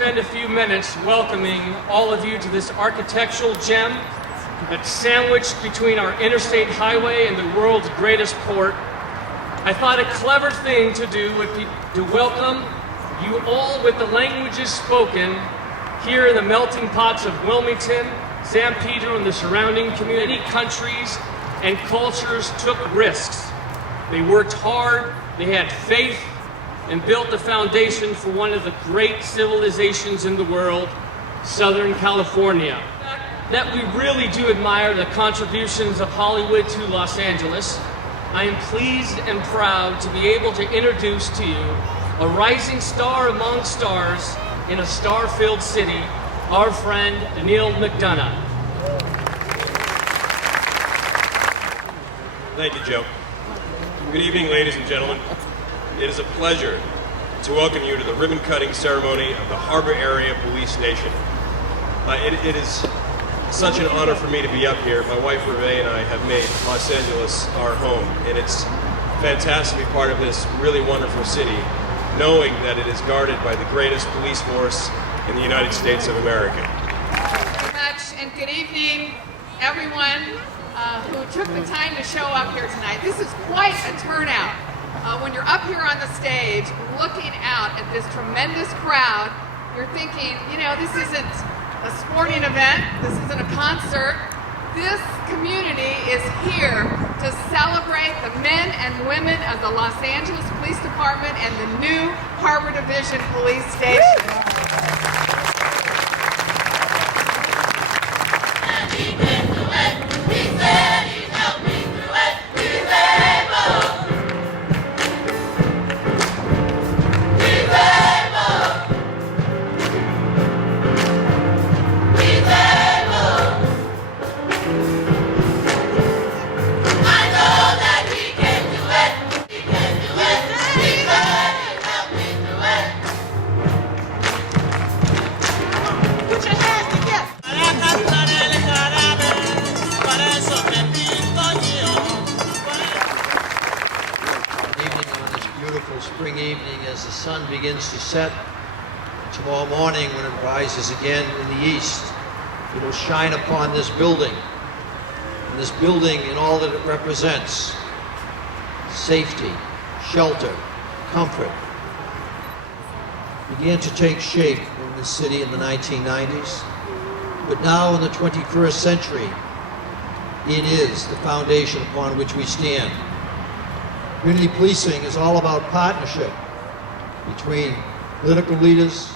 spend a few minutes welcoming all of you to this architectural gem that's sandwiched between our interstate highway and the world's greatest port. I thought a clever thing to do would be to welcome you all with the languages spoken here in the melting pots of Wilmington, San Pedro, and the surrounding community. Many countries and cultures took risks. They worked hard, they had faith, and built the foundation for one of the great civilizations in the world, Southern California. That we really do admire the contributions of Hollywood to Los Angeles. I am pleased and proud to be able to introduce to you a rising star among stars in a star-filled city, our friend Neil McDonough. Thank you, Joe. Good evening, ladies and gentlemen. It is a pleasure to welcome you to the ribbon-cutting ceremony of the Harbor Area Police Station. It is such an honor for me to be up here. My wife, Reve, and I have made Los Angeles our home, and it's fantastic to be part of this really wonderful city, knowing that it is guarded by the greatest police force in the United States of America. Thank you very much, and good evening, everyone who took the time to show up here tonight. This is quite a turnout. When you're up here on the stage, looking out at this tremendous crowd, you're thinking, you know, this isn't a sporting event, this isn't a concert. This community is here to celebrate the men and women of the Los Angeles Police Department and the new Harbor Division Police Station. Spring evening as the sun begins to set. Tomorrow morning when it rises again in the east, it will shine upon this building. And this building in all that it represents, safety, shelter, comfort, began to take shape in the city in the 1990s. But now in the 21st century, it is the foundation upon which we stand. Community policing is all about partnership between political leaders,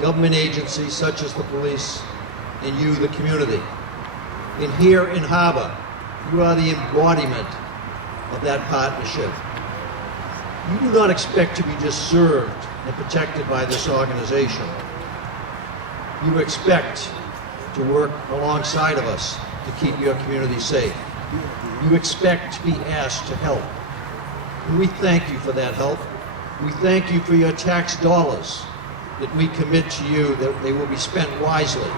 government agencies such as the police, and you, the community. And here in Harbor, you are the embodiment of that partnership. You do not expect to be just served and protected by this organization. You expect to work alongside of us to keep your community safe. You expect to be asked to help. And we thank you for that help. We thank you for your tax dollars that we commit to you that they will be spent wisely,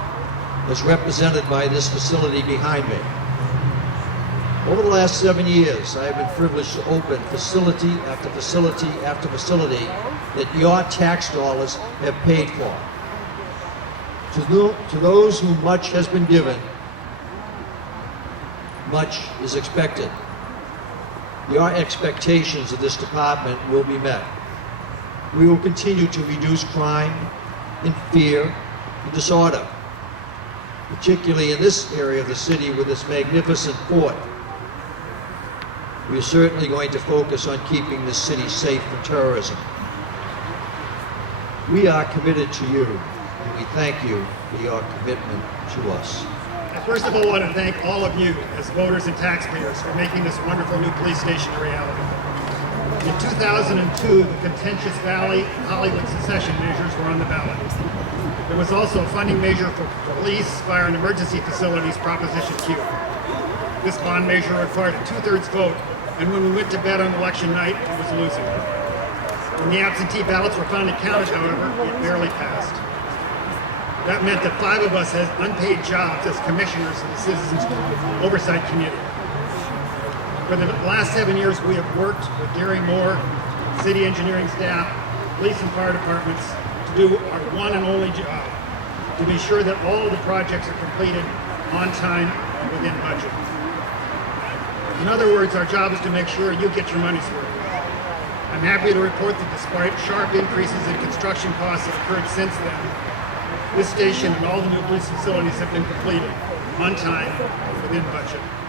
as represented by this facility behind me. Over the last 7 years, I have been privileged to open facility after facility after facility that your tax dollars have paid for. To those whom much has been given, much is expected. Your expectations of this department will be met. We will continue to reduce crime and fear and disorder, particularly in this area of the city with this magnificent port. We are certainly going to focus on keeping this city safe from terrorism. We are committed to you, and we thank you for your commitment to us. I first of all want to thank all of you as voters and taxpayers for making this wonderful new police station a reality. In 2002, the contentious Valley and Hollywood secession measures were on the ballot. There was also a funding measure for police, fire, and emergency facilities, Proposition Q. This bond measure required a 2/3 vote, and when we went to bed on election night, it was losing. When the absentee ballots were finally counted, however, it barely passed. That meant that 5 of us had unpaid jobs as commissioners of the Citizens Oversight Committee. For the last 7 years, we have worked with Gary Moore, city engineering staff, police and fire departments to do our one and only job, to be sure that all of the projects are completed on time and within budget. In other words, our job is to make sure you get your money's worth. I'm happy to report that despite sharp increases in construction costs that occurred since then, this station and all the new police facilities have been completed on time and within budget.